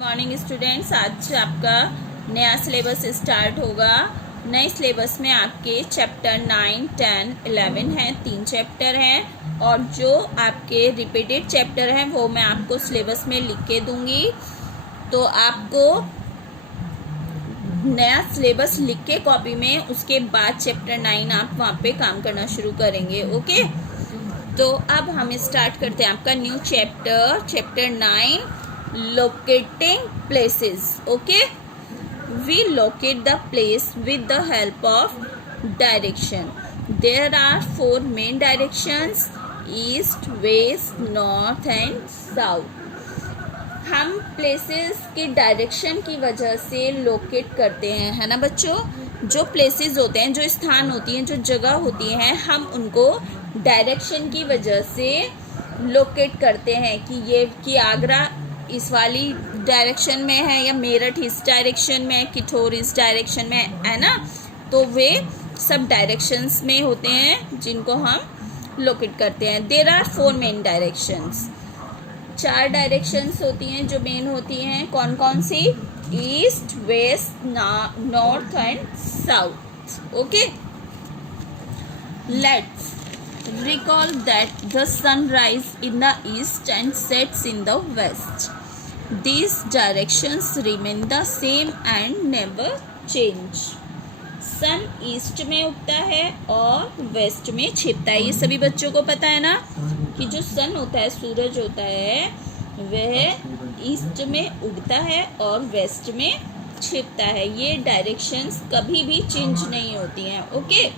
Morning students, आज आपका नया सिलेबस स्टार्ट होगा। नए सिलेबस में आपके चैप्टर 9, 10, 11 हैं, 3 चैप्टर हैं और जो आपके रिपीटेड चैप्टर हैं वो मैं आपको सिलेबस में लिख के दूंगी। तो आपको नया सिलेबस लिख के कॉपी में, उसके बाद चैप्टर 9 आप वहाँ पे काम करना शुरू करेंगे। ओके, तो अब हम स्टार्ट करते हैं आपका new chapter 9, locating places. Okay, we locate the place with the help of direction. There are 4 main directions: east, west, north and south. हम प्लेसेस की डायरेक्शन की वजह से लोकेट करते हैं, है ना बच्चों। जो प्लेसेस होते हैं, जो स्थान होती हैं, जो जगह होती हैं, हम उनको डायरेक्शन की वजह से लोकेट करते हैं कि आगरा इस वाली डायरेक्शन में है या मेरठ इस डायरेक्शन में है, किठौर इस डायरेक्शन में है ना। तो वे सब डायरेक्शंस में होते हैं जिनको हम लोकेट करते हैं। There are 4 main directions. 4 directions होती हैं जो मेन होती हैं। कौन कौन सी? East, west, north and south. Okay, let's recall that the sun rises in the east and sets in the west. These directions remain the same and never change. Sun east में उगता है और waste में छिपता है। ये सभी बच्चों को पता है ना कि जो सन होता है, सूरज होता है, वह ईस्ट में उगता है और वेस्ट में छिपता है। ये डायरेक्शंस कभी भी चेंज नहीं होती हैं। ओके,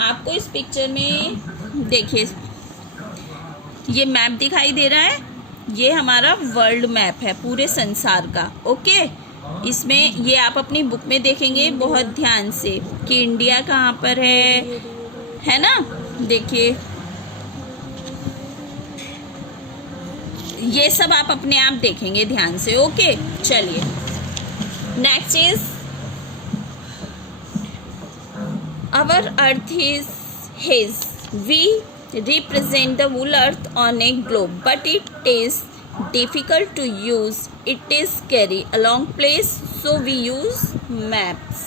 आपको इस पिक्चर में देखिए, ये मैप दिखाई दे रहा है। ये हमारा वर्ल्ड मैप है पूरे संसार का। ओके, इसमें ये आप अपनी बुक में देखेंगे बहुत ध्यान से कि इंडिया कहाँ पर है ना। देखिए, ये सब आप अपने आप देखेंगे ध्यान से। ओके, चलिए next is our earth is his. We represent the whole earth on a globe, but it is difficult to use. It is carry a long place, so we use maps.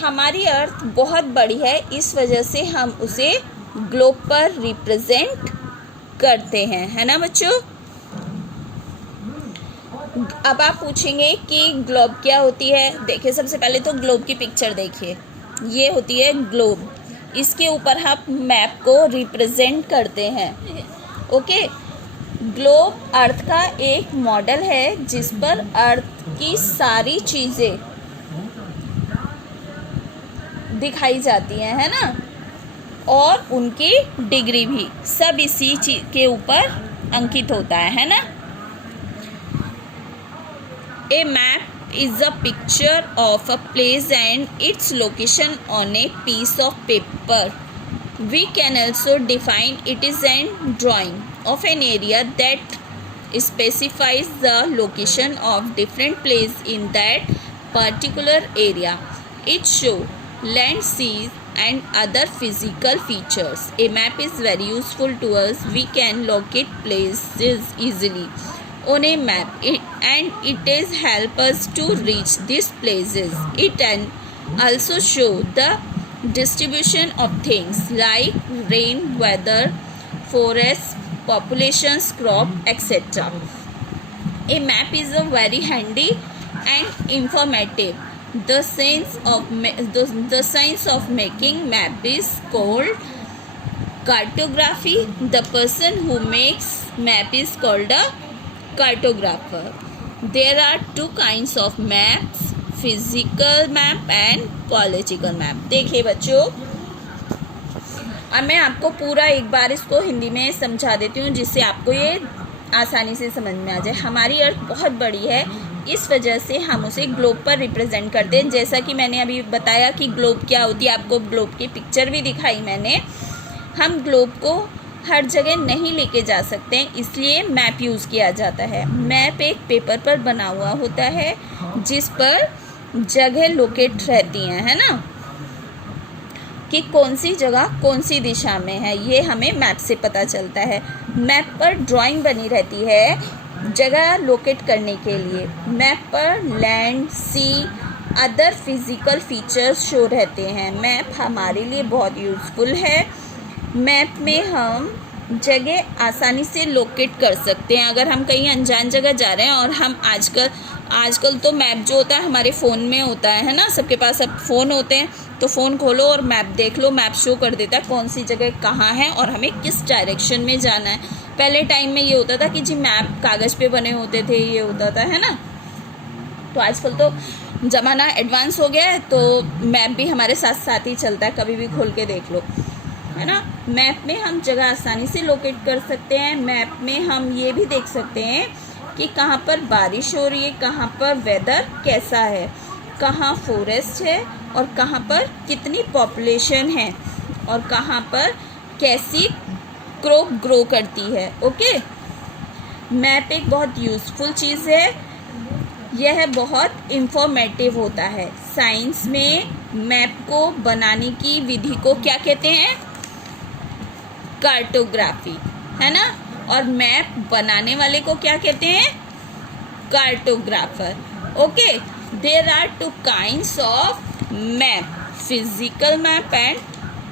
हमारी अर्थ बहुत बड़ी है, इस वजह से हम उसे ग्लोब पर रिप्रेजेंट करते हैं, है ना बच्चों। अब आप पूछेंगे कि ग्लोब क्या होती है। देखिए, सबसे पहले तो ग्लोब की पिक्चर देखिए। ये होती है ग्लोब, इसके ऊपर हम मैप को रिप्रेजेंट करते हैं। ओके, ग्लोब अर्थ का एक मॉडल है जिस पर अर्थ की सारी चीज़ें दिखाई जाती हैं, है ना, और उनकी डिग्री भी सब इसी चीज के ऊपर अंकित होता है ना। A map is a picture of a place and its location on a piece of paper. We can also define it as a drawing of an area that specifies the location of different places in that particular area. It shows land, seas and other physical features. A map is very useful to us. We can locate places easily on a map and it is help us to reach these places. It can also show the distribution of things like rain, weather, forests, populations, crop, etc. A map is a very handy and informative. The science of making map is called cartography. The person who makes map is called a cartographer. There are 2 kinds of maps: physical map and geological map. देखिए बच्चों, अब मैं आपको पूरा एक बार इसको हिंदी में समझा देती हूँ जिससे आपको ये आसानी से समझ में आ जाए। हमारी अर्थ बहुत बड़ी है, इस वजह से हम उसे ग्लोब पर रिप्रेजेंट करते हैं। जैसा कि मैंने अभी बताया कि ग्लोब क्या होती है, आपको ग्लोब की पिक्चर भी दिखाई मैंने। हम ग्लोब को हर जगह नहीं लेके जा सकते हैं, इसलिए मैप यूज़ किया जाता है। मैप एक पेपर पर बना हुआ होता है जिस पर जगह लोकेट रहती हैं, है ना। कि कौन सी जगह कौन सी दिशा में है, ये हमें मैप से पता चलता है। मैप पर ड्राइंग बनी रहती है जगह लोकेट करने के लिए। मैप पर लैंड, सी, अदर फिजिकल फीचर्स शो रहते हैं। मैप हमारे लिए बहुत यूज़फुल है। मैप में हम जगह आसानी से लोकेट कर सकते हैं। अगर हम कहीं अनजान जगह जा रहे हैं और हम आजकल तो मैप जो होता है हमारे फ़ोन में होता है ना, सबके पास अब फ़ोन होते हैं, तो फ़ोन खोलो और मैप देख लो, मैप शो कर देता है कौन सी जगह कहाँ है और हमें किस डायरेक्शन में जाना है। पहले टाइम में ये होता था कि जी मैप कागज़ पे बने होते थे, ये होता था, है ना। तो आजकल तो ज़माना एडवांस हो गया है, तो मैप भी हमारे साथ साथ ही चलता है, कभी भी खोल के देख लो, है ना। मैप में हम जगह आसानी से लोकेट कर सकते हैं। मैप में हम ये भी देख सकते हैं कि कहाँ पर बारिश हो रही है, कहाँ पर वेदर कैसा है, कहाँ फॉरेस्ट है और कहाँ पर कितनी पॉपुलेशन है और कहाँ पर कैसी क्रॉप ग्रो करती है। ओके, मैप एक बहुत यूज़फुल चीज़ है। यह बहुत इंफॉर्मेटिव होता है। साइंस में मैप को बनाने की विधि को क्या कहते हैं? कार्टोग्राफी, है ना। और मैप बनाने वाले को क्या कहते हैं? Cartographer. Okay, there are two kinds of map, physical map and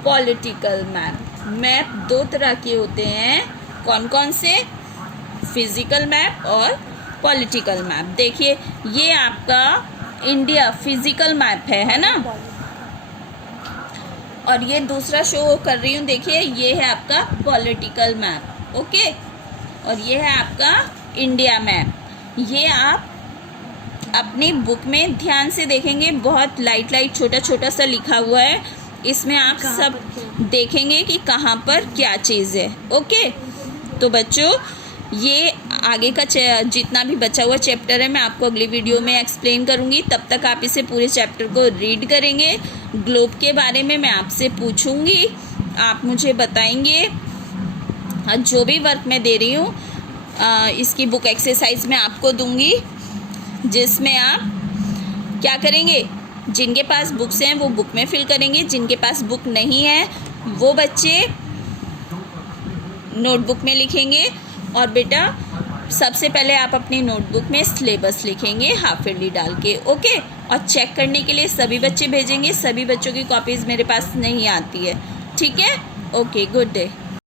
political map. Map दो तरह के होते हैं। कौन कौन से? फिजिकल मैप और पॉलिटिकल मैप। देखिए, ये आपका इंडिया फिजिकल मैप है ना। और ये दूसरा शो कर रही हूँ, देखिए ये है आपका पॉलिटिकल मैप। ओके, और ये है आपका इंडिया मैप। ये आप अपनी बुक में ध्यान से देखेंगे, बहुत लाइट छोटा छोटा सा लिखा हुआ है, इसमें आप सब देखेंगे कि कहाँ पर क्या चीज़ है। ओके, तो बच्चों ये आगे का जितना भी बचा हुआ चैप्टर है मैं आपको अगली वीडियो में एक्सप्लेन करूँगी। तब तक आप इसे पूरे चैप्टर को रीड करेंगे। ग्लोब के बारे में मैं आपसे पूछूंगी, आप मुझे बताएंगे। जो भी वर्क मैं दे रही हूँ इसकी बुक एक्सरसाइज मैं आपको दूंगी, जिसमें आप क्या करेंगे, जिनके पास बुक्स हैं वो बुक में फिल करेंगे, जिनके पास बुक नहीं है वो बच्चे नोटबुक में लिखेंगे। और बेटा सबसे पहले आप अपनी नोटबुक में सिलेबस लिखेंगे हाफ ईयरली डाल के। ओके, और चेक करने के लिए सभी बच्चे भेजेंगे। सभी बच्चों की कॉपीज़ मेरे पास नहीं आती है, ठीक है। Okay, good day.